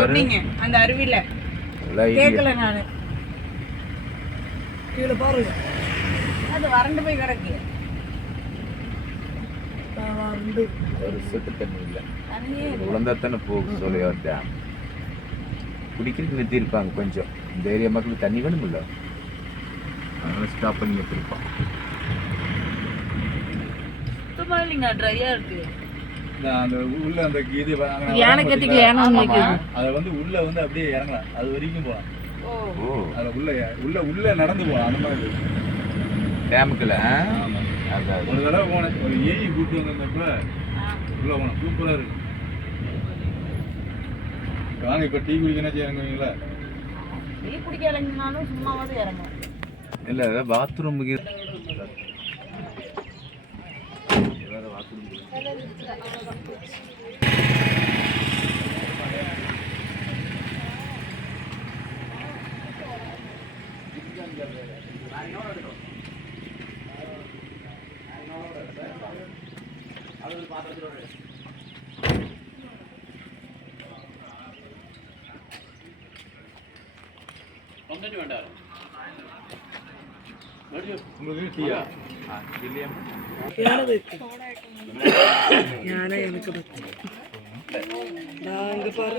சொன்னீங்க அந்த அருவியில கேட்கல நானு. கீழே பாருங்க, அது வறண்டு போய் கிடக்கு. வறண்டு ஒரு சொட்டு தண்ணி இல்லை, உழந்தா தானே போகும். சோலையார் டேம் குடிக்கிறதுக்கு நிறுத்தியிருப்பாங்க. கொஞ்சம் இந்த ஏரியா மக்களுக்கு தண்ணி வேணுமில்ல, அதனால ஸ்டாப் பண்ணி வச்சிருப்பான். சுத்தமா இல்லைங்க, ட்ரையா இருக்கு. அந்த உள்ள அந்த இது யானை கத்திக்கல, யானை நிக்குது. அத வந்து உள்ள வந்து அப்படியே இறங்கலாம், அது வரைக்கும் போலாம். அதுல உள்ள உள்ள நடந்து போலாம். அந்த மாதிரி டேமுக்குள்ள ஒரு தடவை போனேன், ஒரு ஏரி கூட்டு வந்தப்ப உள்ள போனேன், சூப்பரா இருக்கு. வாங்க இப்ப டீ குடிக்கணும் இறங்குவீங்களா? டீ குடிக்க இறங்கினாலும் சும்மாவது இறங்கும். இல்ல பாத்ரூமுக்கு உங்களுக்கு டீயா? ഞാനേ എനിക്ക് ഇങ്ങ പാரு